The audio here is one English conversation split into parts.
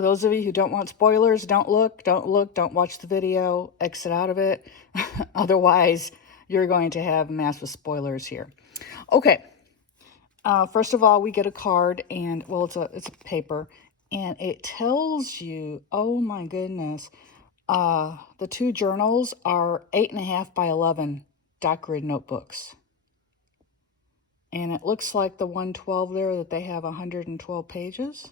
For those of you who don't want spoilers, don't look, don't watch the video, exit out of it. Otherwise, you're going to have massive spoilers here. Okay. First of all, we get a card, and well, it's a paper, and it tells you, oh my goodness, the two journals are 8.5 by 11 dot grid notebooks. And it looks like the 112 there, that they have 112 pages.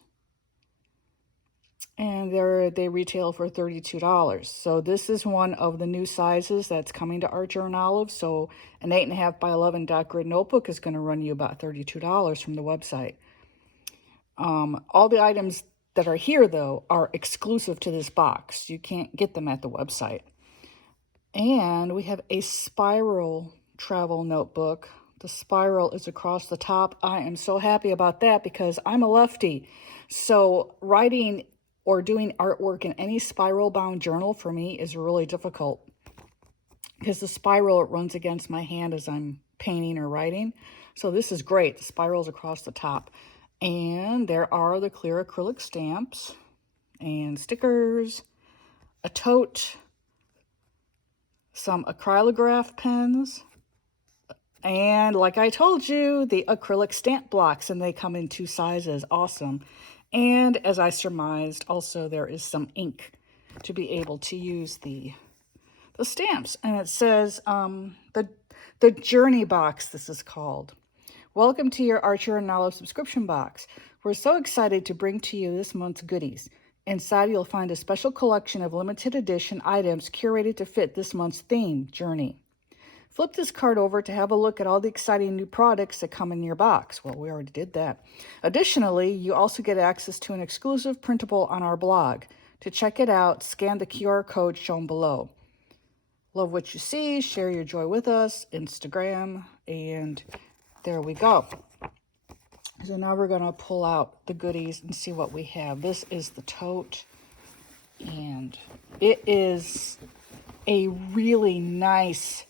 And they retail for $32. So this is one of the new sizes that's coming to Archer and Olive. So an 8.5 by 11 dot grid notebook is going to run you about $32 from the website. All the items that are here, though, are exclusive to this box. You can't get them at the website. And we have a spiral travel notebook. The spiral is across the top. I am so happy about that because I'm a lefty. So writing or doing artwork in any spiral bound journal for me is really difficult because the spiral, it runs against my hand as I'm painting or writing. So this is great. The spiral's across the top. And there are the clear acrylic stamps and stickers, a tote, some acrylograph pens, and like I told you, the acrylic stamp blocks, and they come in two sizes. Awesome. And as I surmised, also there is some ink to be able to use the stamps. And it says the Journey Box, this is called. Welcome to your Archer and Olive subscription box. We're so excited to bring to you this month's goodies. Inside, you'll find a special collection of limited edition items curated to fit this month's theme, Journey. Flip this card over to have a look at all the exciting new products that come in your box. Well, we already did that. Additionally, you also get access to an exclusive printable on our blog. To check it out, scan the QR code shown below. Love what you see. Share your joy with us. Instagram. And there we go. So now we're going to pull out the goodies and see what we have. This is the tote. And it is a really nice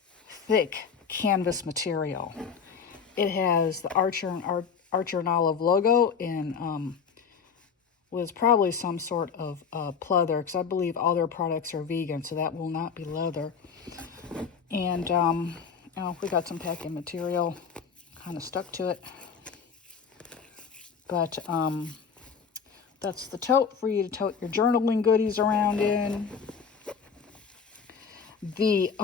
thick canvas material. It has the Archer and Olive logo in was probably some sort of pleather, because I believe all their products are vegan, so that will not be leather. And we got some packing material kind of stuck to it, but that's the tote for you to tote your journaling goodies around in. The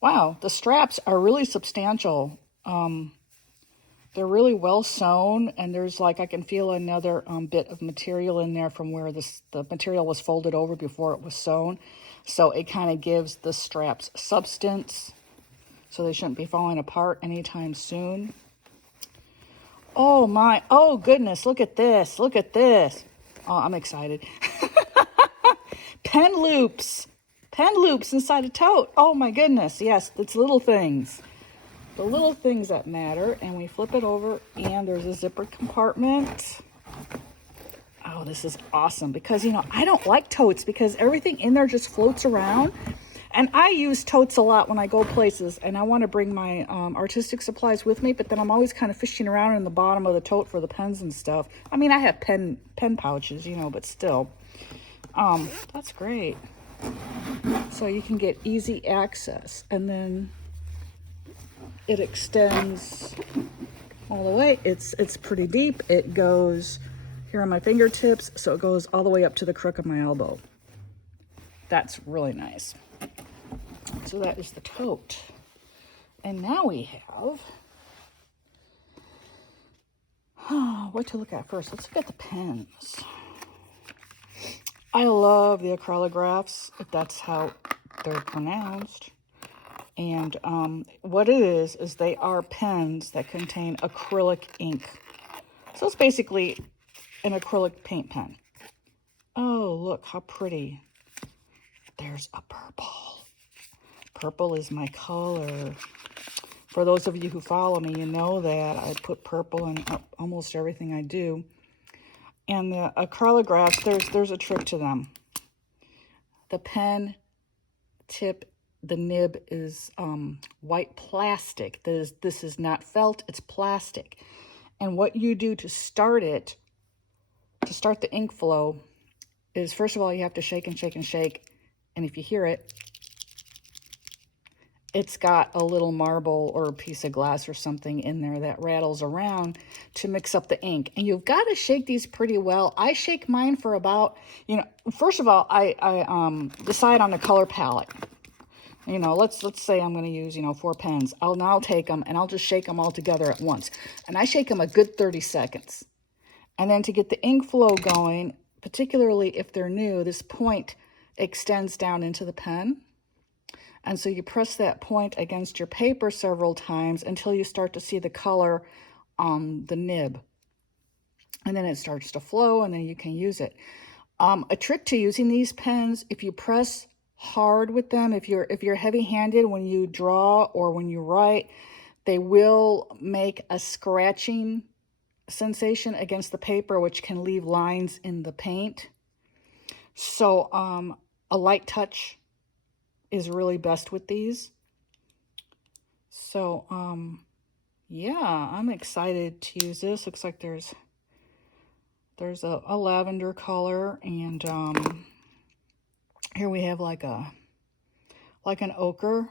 wow, the straps are really substantial. They're really well sewn, and there's like, I can feel another bit of material in there from where the material was folded over before it was sewn. So it kind of gives the straps substance, so they shouldn't be falling apart anytime soon. Oh my, oh goodness, look at this, look at this. Oh, I'm excited. Pen loops inside a tote. Oh my goodness, yes, it's little things. The little things that matter. And we flip it over, and there's a zipper compartment. Oh, this is awesome, because, you know, I don't like totes because everything in there just floats around. And I use totes a lot when I go places, and I want to bring my artistic supplies with me, but then I'm always kind of fishing around in the bottom of the tote for the pens and stuff. I mean, I have pen pouches, you know, but still. That's great. So you can get easy access, and then it extends all the way. It's pretty deep. It goes here on my fingertips, so it goes all the way up to the crook of my elbow. That's really nice. So that is the tote. And now we have, what to look at first? Let's look at the pens. I love the acrylographs, if that's how they're pronounced. And what it is they are pens that contain acrylic ink. So it's basically an acrylic paint pen. Oh, look how pretty. There's a purple. Purple is my color. For those of you who follow me, you know that I put purple in almost everything I do. And the acrylographs, there's a trick to them. The pen tip, the nib is white plastic. This is not felt, it's plastic. And what you do to start it, to start the ink flow is, first of all, you have to shake and shake and shake. And if you hear it, it's got a little marble or a piece of glass or something in there that rattles around to mix up the ink. And you've got to shake these pretty well. I shake mine for about, first of all, I decide on the color palette. Let's say I'm going to use, 4 pens. I'll take them and I'll just shake them all together at once. And I shake them a good 30 seconds. And then to get the ink flow going, particularly if they're new, this point extends down into the pen. And so you press that point against your paper several times until you start to see the color on the nib. And then it starts to flow, and then you can use it. A trick to using these pens, if you press hard with them, if you're heavy-handed when you draw or when you write, they will make a scratching sensation against the paper, which can leave lines in the paint. So a light touch is really best with these. So yeah, I'm excited to use this. Looks like there's a lavender color, and here we have like an ochre,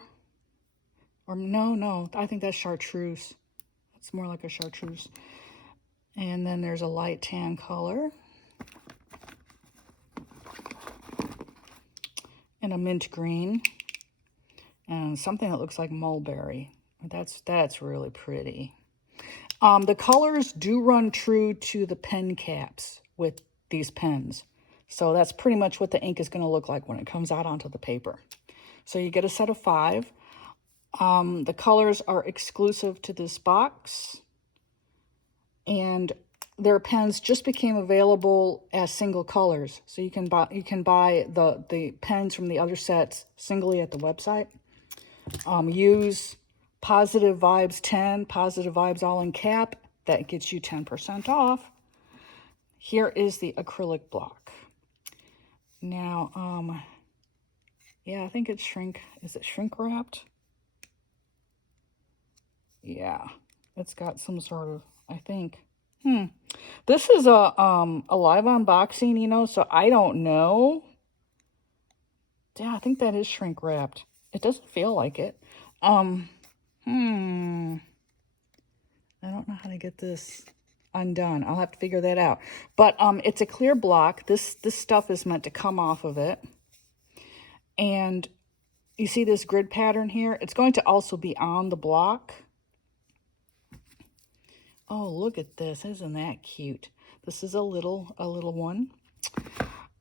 or no, I think that's chartreuse. It's more like a chartreuse. And then there's a light tan color and a mint green and something that looks like mulberry. That's really pretty. The colors do run true to the pen caps with these pens. So that's pretty much what the ink is going to look like when it comes out onto the paper. So you get a set of 5. The colors are exclusive to this box. And their pens just became available as single colors. So you can buy the pens from the other sets singly at the website. Use Positive Vibes 10, Positive Vibes all in cap. That gets you 10% off. Here is the acrylic block. Now, yeah, I think it's is it shrink wrapped? Yeah, it's got some sort of, I think. This is a live unboxing, so I don't know. Yeah, I think that is shrink wrapped. It doesn't feel like it. I don't know how to get this undone. I'll have to figure that out. But it's a clear block. This stuff is meant to come off of it. And you see this grid pattern here? It's going to also be on the block. Oh, look at this. Isn't that cute? This is a little one.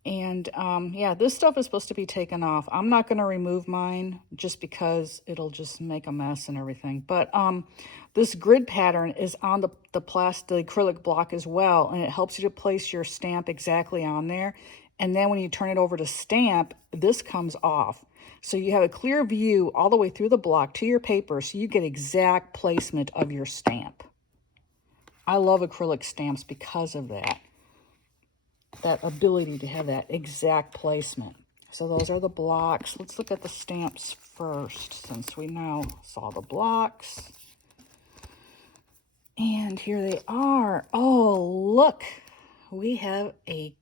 And yeah, this stuff is supposed to be taken off. I'm not going to remove mine just because it'll just make a mess and everything. But this grid pattern is on the acrylic block as well, and it helps you to place your stamp exactly on there. And then when you turn it over to stamp, this comes off. So you have a clear view all the way through the block to your paper, so you get exact placement of your stamp. I love acrylic stamps because of that ability to have that exact placement. So those are the blocks. Let's look at the stamps first, since we now saw the blocks. And here they are. Oh, look, we have a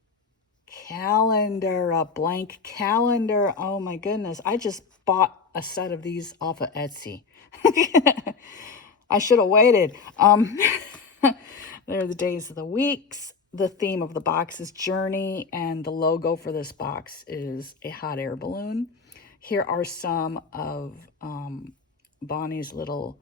calendar, a blank calendar. Oh my goodness, I just bought a set of these off of Etsy. I should have waited. They're the days of the weeks. The theme of the box is Journey, and the logo for this box is a hot air balloon. Here are some of Bonnie's little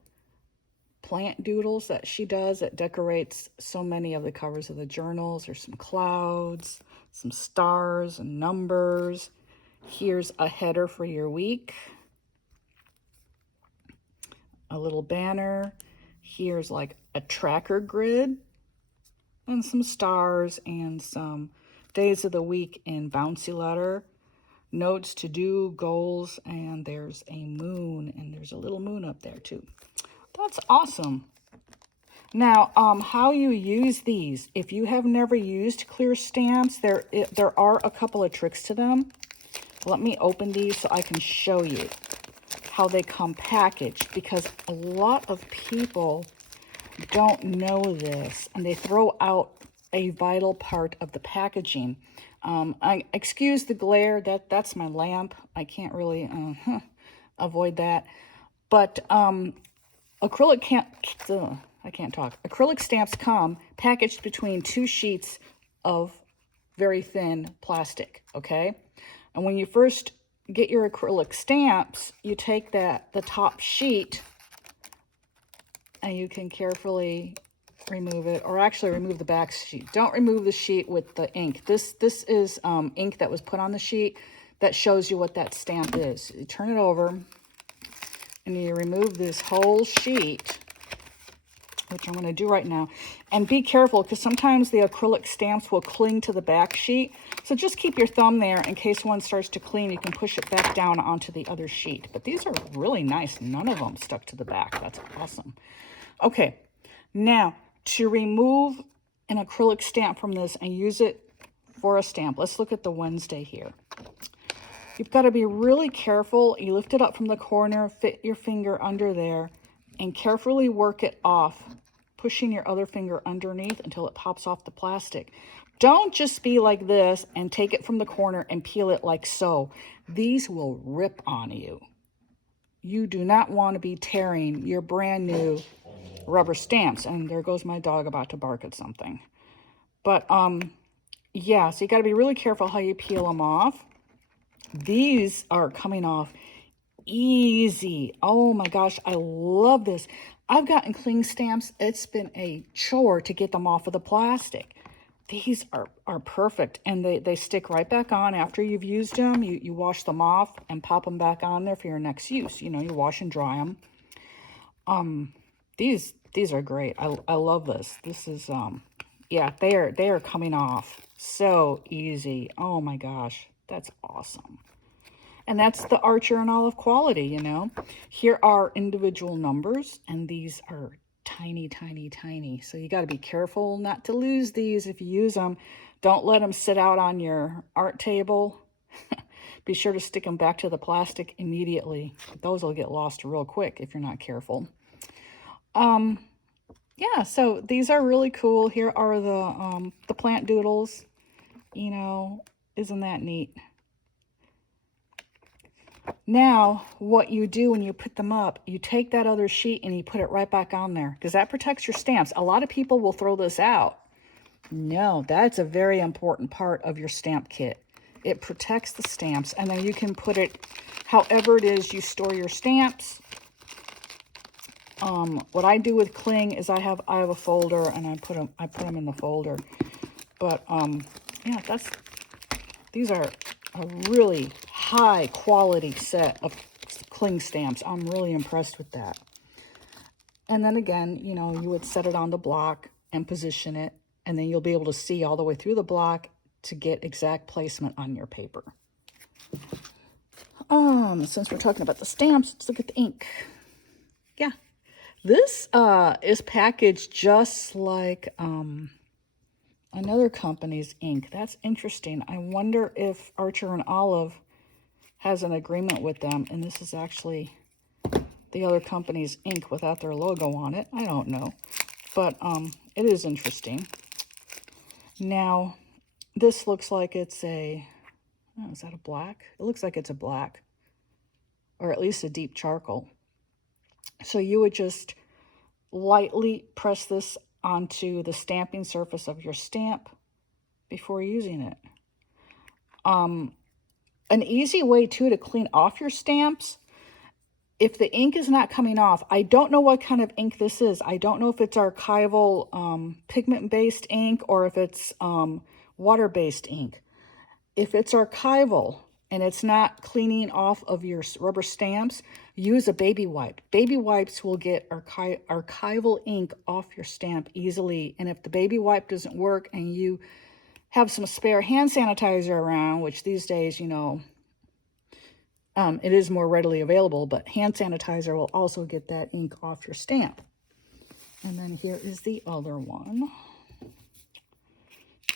plant doodles that she does that decorates so many of the covers of the journals. There's some clouds, some stars and numbers. Here's a header for your week. A little banner. Here's like a tracker grid and some stars and some days of the week in bouncy letter. Notes to do, goals, and there's a moon, and there's a little moon up there too. That's awesome. Now, how you use these. If you have never used clear stamps, there are a couple of tricks to them. Let me open these so I can show you how they come packaged, because a lot of people don't know this, and they throw out a vital part of the packaging. I excuse the glare, that's my lamp. I can't really avoid that. But acrylic can't, I can't talk. Acrylic stamps come packaged between two sheets of very thin plastic, okay? And when you first get your acrylic stamps, you take the top sheet and you can carefully remove it, or actually remove the back sheet. Don't remove the sheet with the ink. This is ink that was put on the sheet that shows you what that stamp is. You turn it over and you remove this whole sheet, which I'm going to do right now. And be careful, because sometimes the acrylic stamps will cling to the back sheet. So just keep your thumb there in case one starts to cling. You can push it back down onto the other sheet. But these are really nice. None of them stuck to the back. That's awesome. Okay, now to remove an acrylic stamp from this and use it for a stamp, let's look at the Wednesday here. You've got to be really careful. You lift it up from the corner, fit your finger under there, and carefully work it off, pushing your other finger underneath until it pops off the plastic. Don't just be like this and take it from the corner and peel it like so. These will rip on you. You do not want to be tearing your brand new rubber stamps. And there goes my dog about to bark at something. But yeah, so you got to be really careful how you peel them off. These are coming off easy. Oh my gosh, I love this. I've gotten cling stamps. It's been a chore to get them off of the plastic. These are perfect, and they stick right back on after you've used them. You wash them off and pop them back on there for your next use. You know, you wash and dry them. These are great. I love this. This is yeah, they are coming off so easy. Oh my gosh, that's awesome. And that's the Archer and Olive quality, you know. Here are individual numbers, and these are tiny, tiny, tiny. So you got to be careful not to lose these if you use them. Don't let them sit out on your art table. Be sure to stick them back to the plastic immediately. Those will get lost real quick if you're not careful. Yeah, so these are really cool. Here are the plant doodles. You know, isn't that neat? Now, what you do when you put them up, you take that other sheet and you put it right back on there, because that protects your stamps. A lot of people will throw this out. No, that's a very important part of your stamp kit. It protects the stamps, and then you can put it however it is you store your stamps. What I do with cling is I have a folder, and I put them in the folder. But yeah, these are a really high quality set of cling stamps. I'm really impressed with that. And then again, you know, you would set it on the block and position it, and then you'll be able to see all the way through the block to get exact placement on your paper. Since we're talking about the stamps, let's look at the ink. Yeah, this is packaged just like another company's ink. That's interesting. I wonder if Archer and Olive has an agreement with them, and this is actually the other company's ink without their logo on it. I don't know, but it is interesting. Now, this looks like it's a, oh, is that a black? It looks like it's a black, or at least a deep charcoal. So you would just lightly press this onto the stamping surface of your stamp before using it. An easy way too to clean off your stamps, if the ink is not coming off, I don't know what kind of ink this is. I don't know if it's archival pigment-based ink or if it's water-based ink. If it's archival and it's not cleaning off of your rubber stamps, use a baby wipe. Baby wipes will get archival ink off your stamp easily. And if the baby wipe doesn't work and you have some spare hand sanitizer around, which these days, you know, it is more readily available, but hand sanitizer will also get that ink off your stamp. And then here is the other one.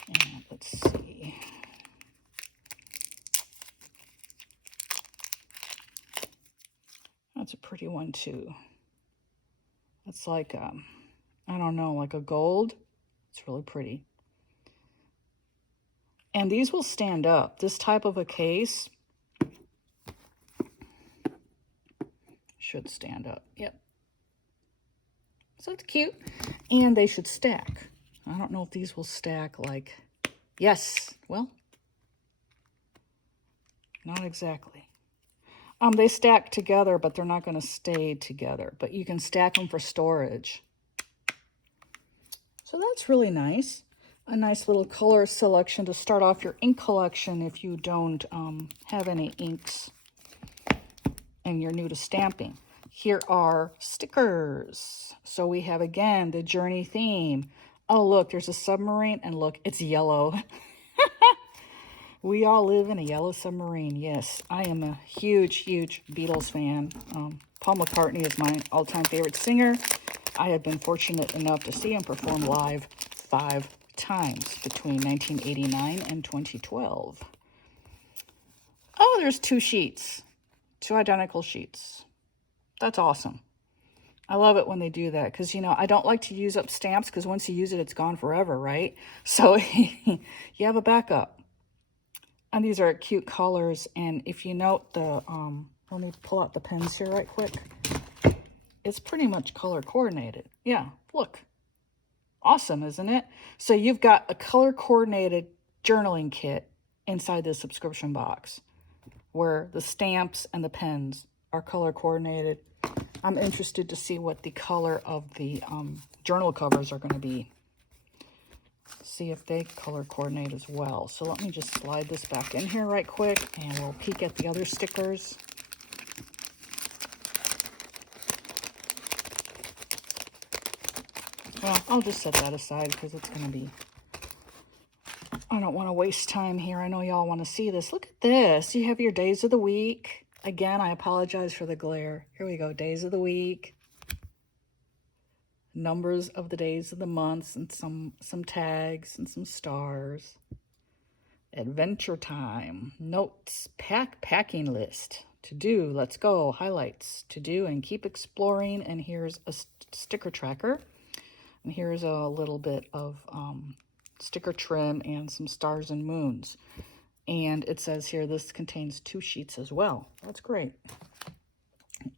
And let's see. That's a pretty one too. It's like, I don't know, like a gold. It's really pretty. And these will stand up. This type of a case should stand up. Yep. So it's cute. And they should stack. I don't know if these will stack like... Yes. Well, not exactly. They stack together, but they're not going to stay together. But you can stack them for storage. So that's really nice. A nice little color selection to start off your ink collection if you don't have any inks and you're new to stamping. Here are stickers. So we have, again, the journey theme. Oh, look, there's a submarine, and look, it's yellow. We all live in a yellow submarine. Yes, I am a huge, huge Beatles fan. Paul McCartney is my all-time favorite singer. I have been fortunate enough to see him perform live 5 times between 1989 and 2012. Oh, there's 2 sheets. 2 identical sheets. That's awesome. I love it when they do that because, you know, I don't like to use up stamps because once you use it, it's gone forever, right? So you have a backup. And these are cute colors. And if you note the, let me pull out the pens here right quick. It's pretty much color coordinated. Yeah, look. Awesome, isn't it? So you've got a color coordinated journaling kit inside this subscription box where the stamps and the pens are color coordinated. I'm interested to see what the color of the journal covers are going to be. See if they color coordinate as well. So let me just slide this back in here right quick and we'll peek at the other stickers. Well, I'll just set that aside because it's going to be... I don't want to waste time here. I know y'all want to see this. Look at this. You have your days of the week. Again, I apologize for the glare. Here we go. Days of the week. Numbers of the days of the months and some tags and some stars. Adventure time. Notes. Packing list. To do. Let's go. Highlights. To do and keep exploring. And here's a sticker tracker. And here's a little bit of sticker trim and some stars and moons. And it says here this contains 2 sheets as well. That's great.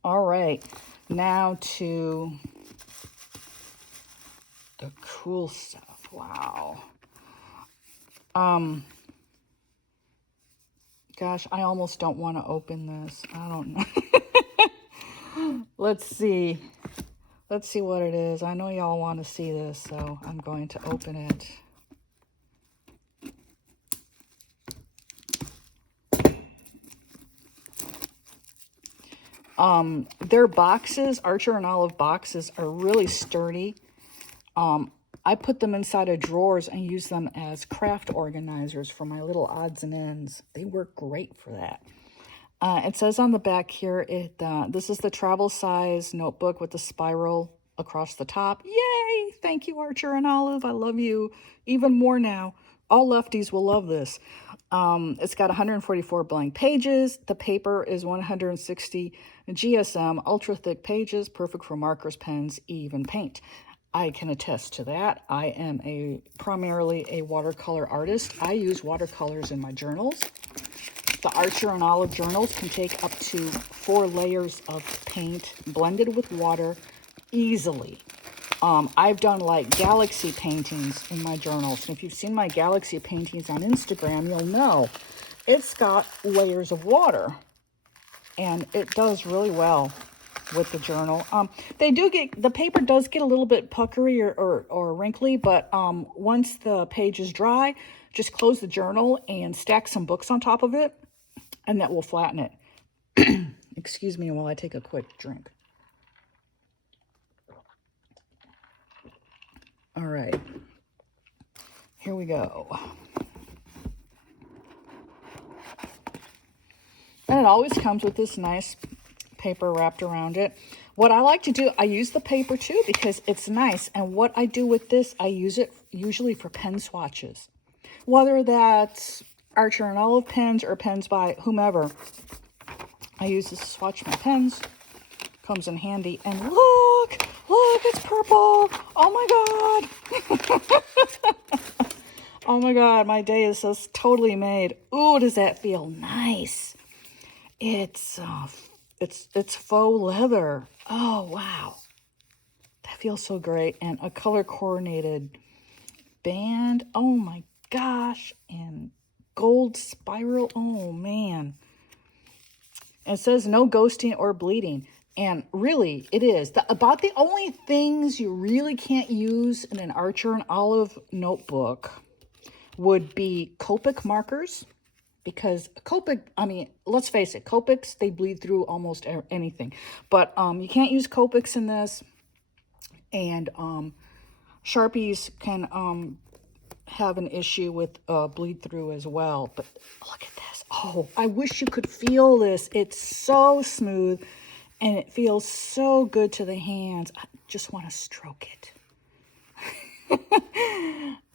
All right. Now to the cool stuff. Wow. Gosh, I almost don't want to open this. I don't know. Let's see. Let's see what it is. I know y'all want to see this, so I'm going to open it. Their boxes, Archer and Olive boxes, are really sturdy. I put them inside of drawers and use them as craft organizers for my little odds and ends. They work great for that. It says on the back here, this is the travel size notebook with the spiral across the top. Yay! Thank you, Archer and Olive. I love you even more now. All lefties will love this. It's got 144 blank pages. The paper is 160 GSM, ultra thick pages, perfect for markers, pens, even paint. I can attest to that. I am primarily a watercolor artist. I use watercolors in my journals. The Archer and Olive journals can take up to 4 layers of paint blended with water easily. I've done like galaxy paintings in my journals. And if you've seen my galaxy paintings on Instagram, you'll know it's got layers of water. And it does really well with the journal. The paper does get a little bit puckery or wrinkly, but once the page is dry, just close the journal and stack some books on top of it, and that will flatten it. Excuse me while I take a quick drink. All right, here we go. And it always comes with this nice paper wrapped around it. What I like to do, I use the paper too because it's nice. And what I do with this, I use it usually for pen swatches. Whether that's Archer and Olive pens or pens by whomever, I use this to swatch my pens. Comes in handy. And look, it's purple. Oh my God. Oh my God, my day is just totally made. Ooh, does that feel nice? It's faux leather. Oh wow, that feels so great. And a color coordinated band. Oh my gosh, and gold spiral. Oh man. And it says no ghosting or bleeding. And really, it is. About the only things you really can't use in an Archer and Olive notebook would be Copic markers. Because Copic, I mean, let's face it, Copics, they bleed through almost anything. But you can't use Copics in this. And Sharpies can have an issue with bleed through as well. But look at this. Oh, I wish you could feel this. It's so smooth and it feels so good to the hands. I just want to stroke it.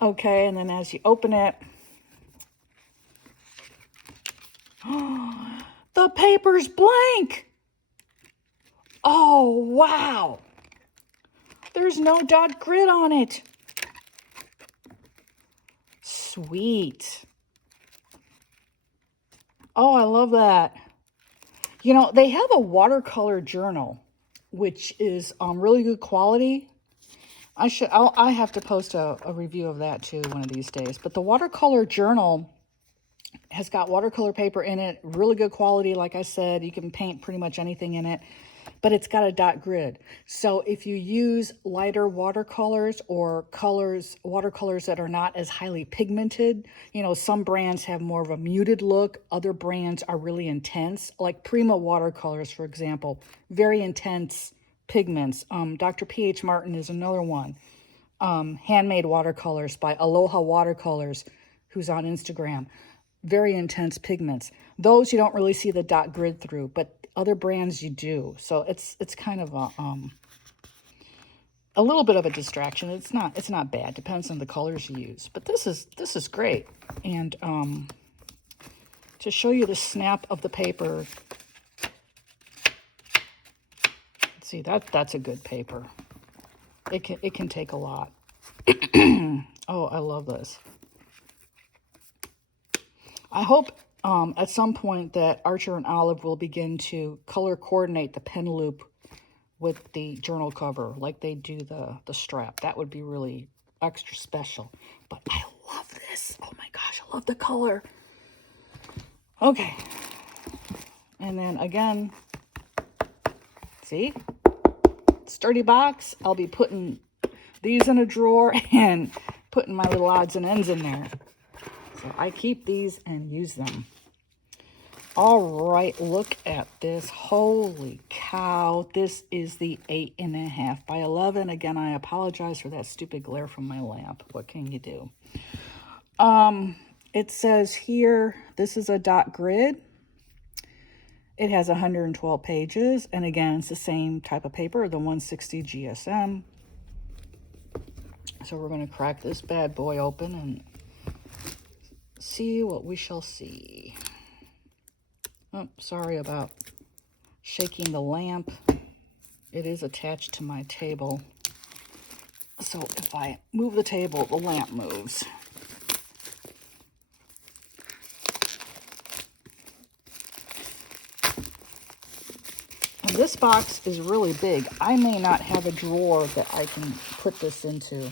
Okay, and then as you open it, the paper's blank. Oh, wow. There's no dot grid on it. Sweet. Oh, I love that. You know, they have a watercolor journal, which is really good quality. I have to post a review of that too one of these days. But the watercolor journal has got watercolor paper in it, really good quality. Like I said, you can paint pretty much anything in it, but it's got a dot grid. So if you use lighter watercolors or watercolors that are not as highly pigmented, you know, some brands have more of a muted look. Other brands are really intense, like Prima watercolors, for example, very intense pigments. Dr. P.H. Martin is another one. Handmade watercolors by Aloha Watercolors, who's on Instagram. Very intense pigments. Those you don't really see the dot grid through, but other brands you do. So it's kind of a little bit of a distraction. It's not bad. Depends on the colors you use. But this is great. And to show you the snap of the paper, let's see, that's a good paper. It can take a lot. Oh, I love this. I hope at some point that Archer and Olive will begin to color coordinate the pen loop with the journal cover like they do the strap. That would be really extra special. But I love this. Oh my gosh, I love the color. Okay. And then again, see? Sturdy box. I'll be putting these in a drawer and putting my little odds and ends in there. So I keep these and use them. All right, look at this. Holy cow. This is the 8.5 by 11. Again, I apologize for that stupid glare from my lamp. What can you do? It says here, this is a dot grid. It has 112 pages. And again, it's the same type of paper, the 160 GSM. So we're going to crack this bad boy open and see what we shall see. Oh, sorry about shaking the lamp. It is attached to my table. So if I move the table, the lamp moves. And this box is really big. I may not have a drawer that I can put this into.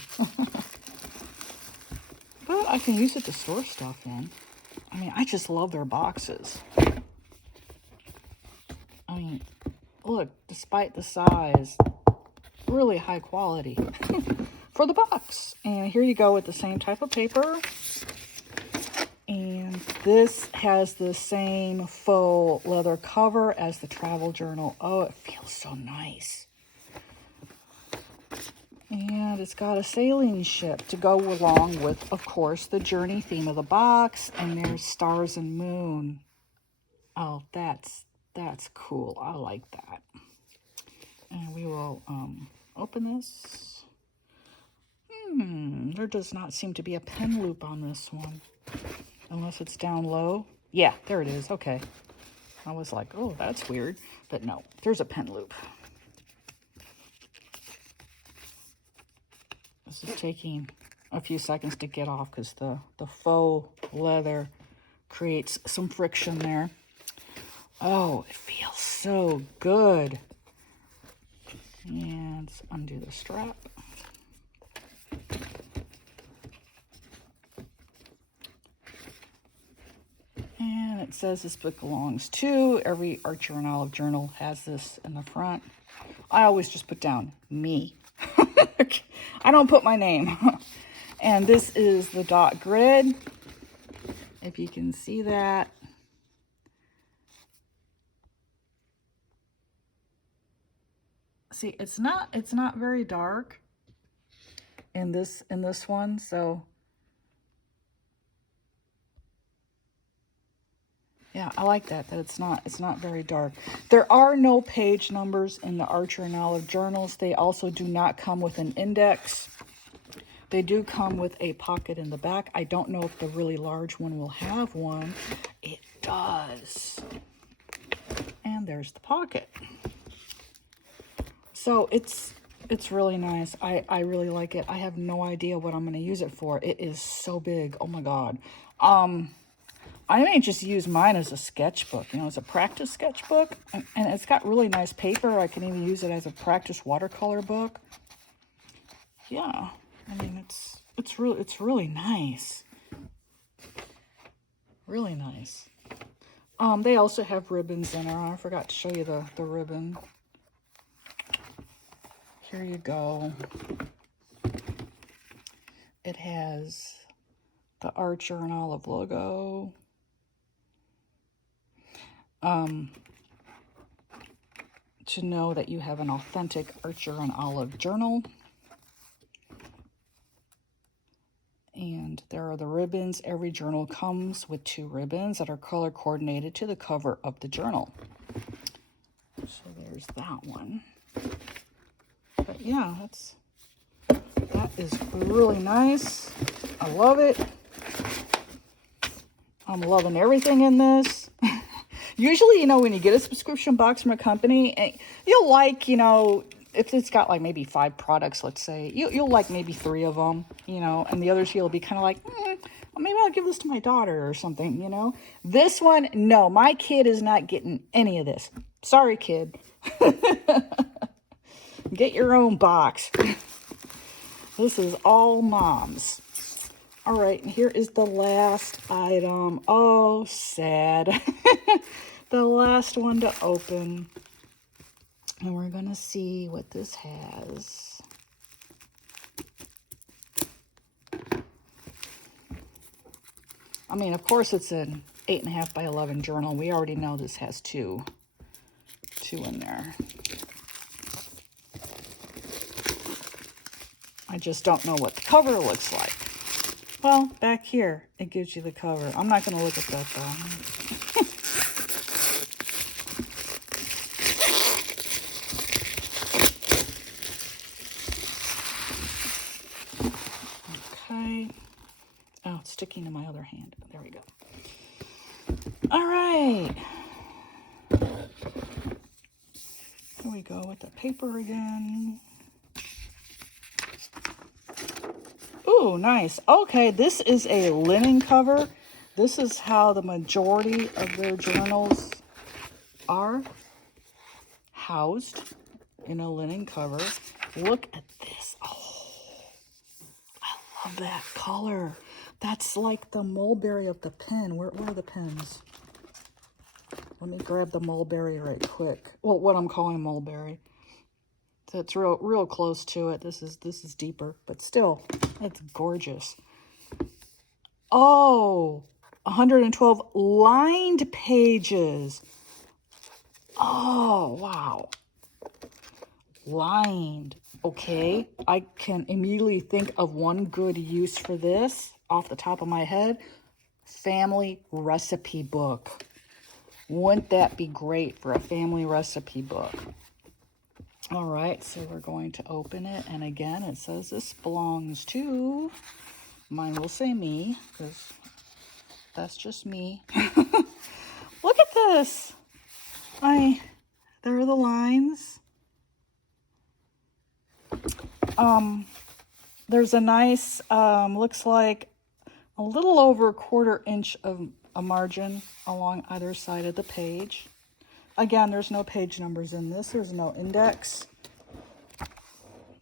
But I can use it to store stuff in. I mean, I just love their boxes. I mean, look, despite the size, really high quality for the box. And here you go with the same type of paper. And this has the same faux leather cover as the travel journal. Oh, it feels so nice. And it's got a sailing ship to go along with, of course, the journey theme of the box. And there's stars and moon. Oh, that's cool. I like that. And we will open this. There does not seem to be a pen loop on this one. Unless it's down low. Yeah, there it is. Okay. I was like, oh, that's weird. But no, there's a pen loop. This is taking a few seconds to get off because the faux leather creates some friction there. Oh, it feels so good. And let's undo the strap. And it says this book belongs to, every Archer and Olive journal has this in the front. I always just put down me. I don't put my name. And this is the dot grid. If you can see that. See, it's not very dark in this one, so yeah, I like that it's not very dark. There are no page numbers in the Archer and Olive journals. They also do not come with an index. They do come with a pocket in the back. I don't know if the really large one will have one. It does. And there's the pocket. So it's really nice. I really like it. I have no idea what I'm going to use it for. It is so big. Oh my God. I may just use mine as a sketchbook, you know, as a practice sketchbook. And it's got really nice paper. I can even use it as a practice watercolor book. Yeah, I mean, it's really nice. Really nice. They also have ribbons in there. I forgot to show you the ribbon. Here you go. It has the Archer and Olive logo. To know that you have an authentic Archer and Olive journal. And there are the ribbons. Every journal comes with 2 ribbons that are color coordinated to the cover of the journal. So there's that one. But yeah, that is really nice. I love it. I'm loving everything in this. Usually, you know, when you get a subscription box from a company, you'll like, you know, if it's got like maybe 5 products, let's say, you'll like maybe 3 of them, you know, and the others you'll be kind of like, well, maybe I'll give this to my daughter or something, you know. This one, no, my kid is not getting any of this. Sorry, kid. Get your own box. This is all mom's. All right, and here is the last item. Oh, sad. The last one to open. And we're going to see what this has. I mean, of course, it's an 8.5 by 11 journal. We already know this has two in there. I just don't know what the cover looks like. Well, back here, it gives you the cover. I'm not going to look at that, though. Okay. Oh, it's sticking to my other hand. There we go. All right. Here we go with the paper again. Ooh, nice. Okay, this is a linen cover. This is how the majority of their journals are housed, in a linen cover. Look at this. Oh, I love that color. That's like the mulberry of the pen. Where are the pens? Let me grab the mulberry right quick. Well, what I'm calling mulberry. So it's real close to it. This is deeper, but still, it's gorgeous. Oh, 112 lined pages. Oh, wow. Lined. Okay, I can immediately think of one good use for this off the top of my head. Family recipe book. Wouldn't that be great for a family recipe book? All right, so we're going to open it. And again, it says this belongs to, mine will say me, because that's just me. Look at this. There are the lines. There's a nice, looks like a little over a 1/4 inch of a margin along either side of the page. Again, there's no page numbers in this. There's no index.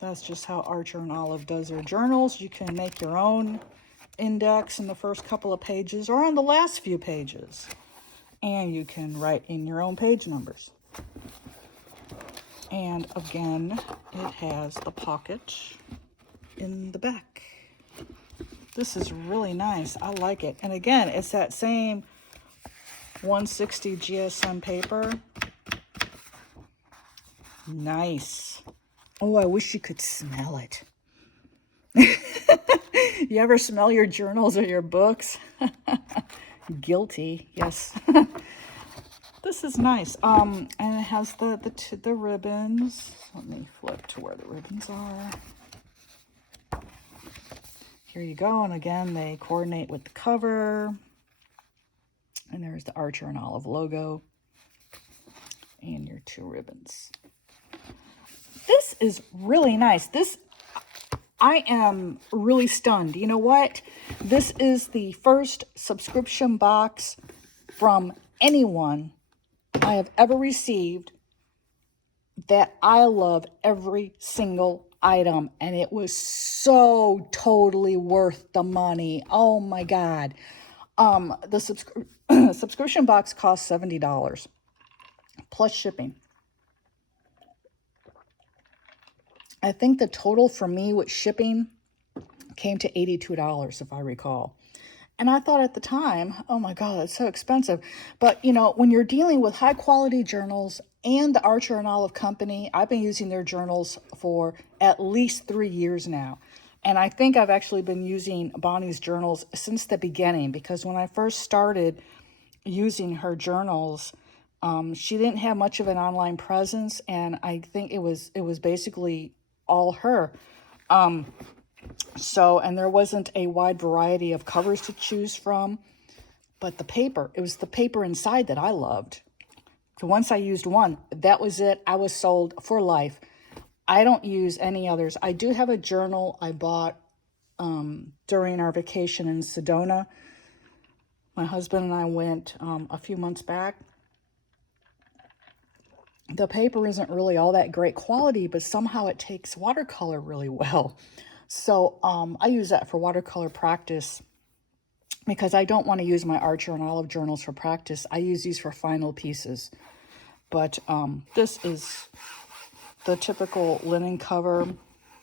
That's just how Archer and Olive does their journals. You can make your own index in the first couple of pages or on the last few pages. And you can write in your own page numbers. And again, it has the pocket in the back. This is really nice. I like it. And again, it's that same 160 GSM paper. Nice. Oh, I wish you could smell it. You ever smell your journals or your books? Guilty, yes. This is nice. And it has the ribbons. Let me flip to where the ribbons are. Here you go. And again, they coordinate with the cover. And there's the Archer and Olive logo. And your 2 ribbons. This is really nice. I am really stunned. You know what? This is the first subscription box from anyone I have ever received that I love every single item, and it was so totally worth the money. Oh my God. The subscription box costs $70 plus shipping. I think the total for me with shipping came to $82, if I recall. And I thought at the time, oh my God, it's so expensive. But, you know, when you're dealing with high quality journals and the Archer and Olive Company, I've been using their journals for at least 3 years now. And I think I've actually been using Bonnie's journals since the beginning, because when I first started using her journals, she didn't have much of an online presence. And I think it was basically all her. And there wasn't a wide variety of covers to choose from, but it was the paper inside that I loved. So once I used one, that was it. I was sold for life. I don't use any others. I do have a journal I bought during our vacation in Sedona. My husband and I went a few months back. The paper isn't really all that great quality, but somehow it takes watercolor really well. So I use that for watercolor practice because I don't want to use my Archer and Olive journals for practice. I use these for final pieces. But this is the typical linen cover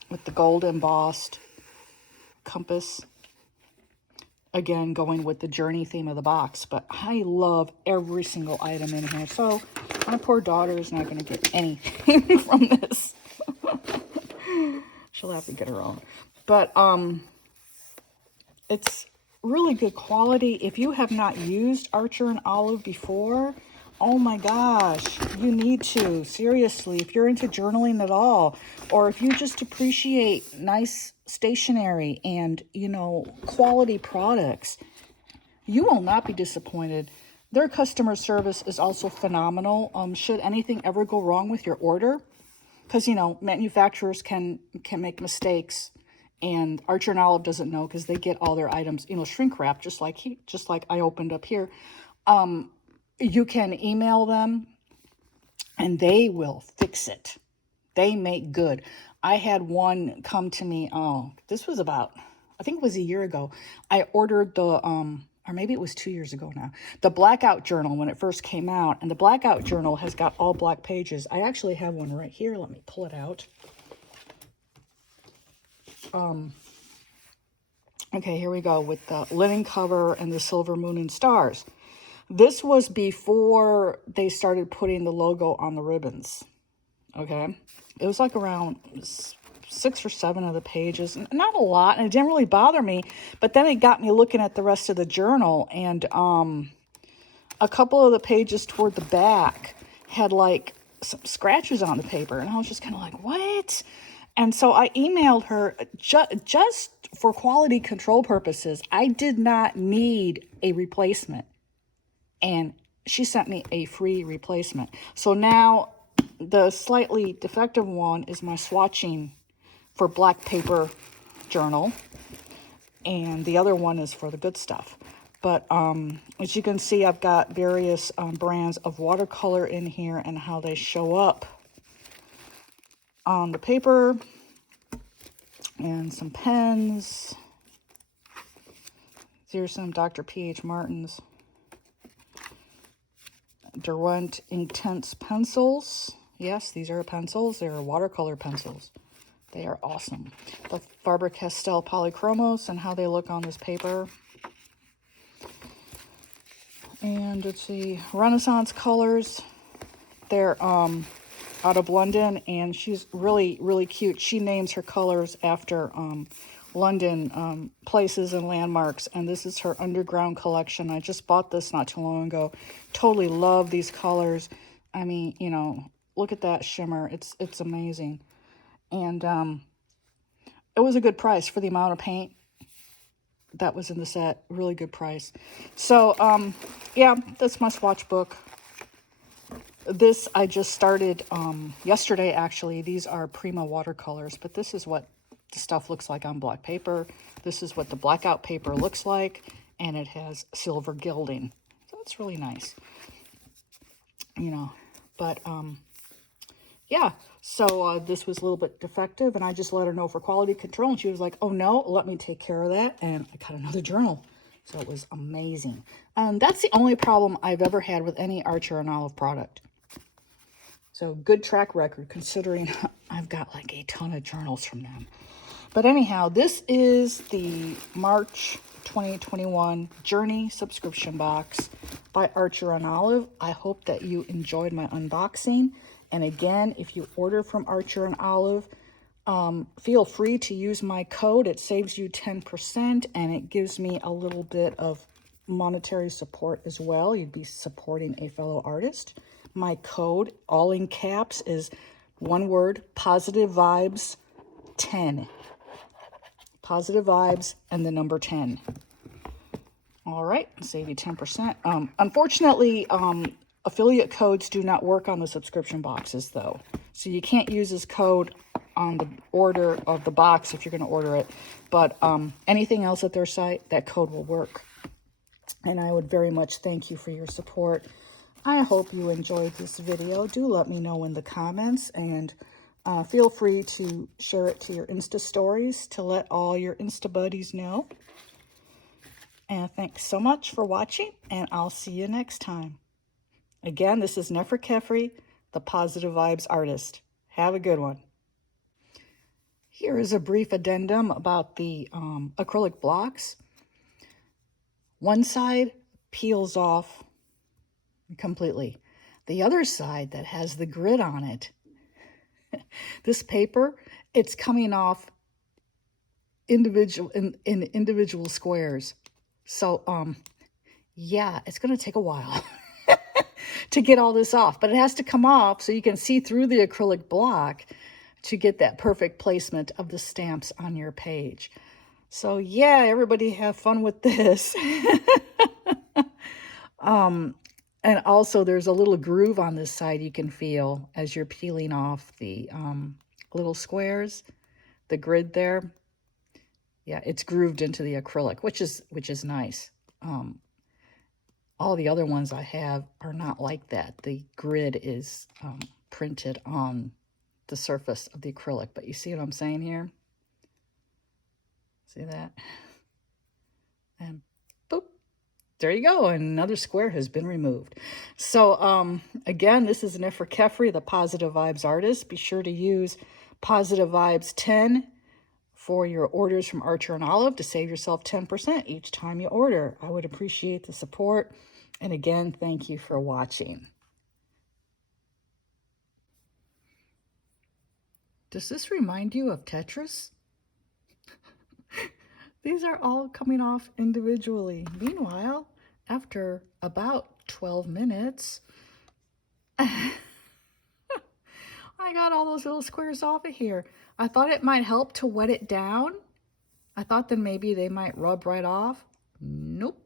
with the gold embossed compass. Again, going with the journey theme of the box. But I love every single item in here. So my poor daughter is not going to get anything from this. She'll have to get her own. But it's really good quality. If you have not used Archer and Olive before, oh my gosh, you need to. Seriously, if you're into journaling at all, or if you just appreciate nice stationery and, you know, quality products, you will not be disappointed. Their customer service is also phenomenal. Should anything ever go wrong with your order, because, you know, manufacturers can make mistakes, and Archer and Olive doesn't know because they get all their items, you know, shrink wrapped, just like I opened up here. You can email them, and they will fix it. They make good. I had one come to me. Oh, this was about, I think it was a year ago. I ordered the or maybe it was 2 years ago now, the Blackout Journal when it first came out. And the Blackout Journal has got all black pages. I actually have one right here. Let me pull it out. Okay, here we go with the linen cover and the silver moon and stars. This was before they started putting the logo on the ribbons. Okay, it was like around 6 or 7 of the pages, not a lot, and it didn't really bother me. But then it got me looking at the rest of the journal, and a couple of the pages toward the back had like some scratches on the paper, and I was just kind of like, what? And so I emailed her just for quality control purposes. I did not need a replacement, and she sent me a free replacement. So now the slightly defective one is my swatching for black paper journal, and the other one is for the good stuff. But as you can see, I've got various brands of watercolor in here and how they show up on the paper, and some pens. Here's some Dr. P.H. Martin's Derwent Intense pencils. Yes, these are pencils. They're watercolor pencils. They are awesome. The Faber-Castell Polychromos and how they look on this paper. And let's see, Renaissance colors. They're out of London, and she's really, really cute. She names her colors after London places and landmarks, and this is her underground collection. I just bought this not too long ago. Totally love these colors. I mean, you know, look at that shimmer. It's amazing. And it was a good price for the amount of paint that was in the set. Really good price. So yeah, this must-watch book. This I just started yesterday, actually. These are Prima watercolors, but this is what the stuff looks like on black paper. This is what the blackout paper looks like, and it has silver gilding. So it's really nice, you know. But yeah, so this was a little bit defective, and I just let her know for quality control, and she was like, oh no, let me take care of that, and I got another journal. So it was amazing. And that's the only problem I've ever had with any Archer and Olive product. So good track record, considering I've got like a ton of journals from them. But anyhow, this is the March 2021 Journey subscription box by Archer and Olive. I hope that you enjoyed my unboxing. And again, if you order from Archer and Olive, feel free to use my code. It saves you 10%, and it gives me a little bit of monetary support as well. You'd be supporting a fellow artist. My code, all in caps, is one word, Positive Vibes 10. Positive Vibes and the number 10. All right, save you 10%. Unfortunately, affiliate codes do not work on the subscription boxes, though. So you can't use this code on the order of the box if you're going to order it. But anything else at their site, that code will work. And I would very much thank you for your support. I hope you enjoyed this video. Do let me know in the comments, and feel free to share it to your Insta stories to let all your Insta buddies know. And thanks so much for watching, and I'll see you next time. Again, this is Nefer Kefri, the Positive Vibes artist. Have a good one. Here is a brief addendum about the acrylic blocks. One side peels off completely. The other side that has the grid on it, this paper, it's coming off individual in individual squares. So yeah, it's going to take a while to get all this off, but it has to come off so you can see through the acrylic block to get that perfect placement of the stamps on your page. So yeah, everybody have fun with this. And also there's a little groove on this side you can feel as you're peeling off the little squares, the grid there. Yeah, it's grooved into the acrylic, which is nice. All the other ones I have are not like that. The grid is printed on the surface of the acrylic, but you see what I'm saying here? See that? And boop, there you go. Another square has been removed. So again, this is Nefer Kefri, the Positive Vibes artist. Be sure to use Positive Vibes 10 for your orders from Archer and Olive to save yourself 10% each time you order. I would appreciate the support. And again, thank you for watching. Does this remind you of Tetris? These are all coming off individually. Meanwhile, after about 12 minutes, I got all those little squares off of here. I thought it might help to wet it down. I thought then maybe they might rub right off. Nope.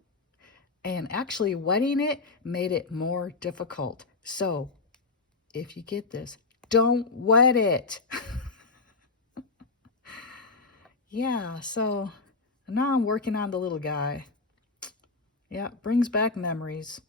And actually wetting it made it more difficult. So if you get this, don't wet it. Yeah, so now I'm working on the little guy. Yeah, brings back memories.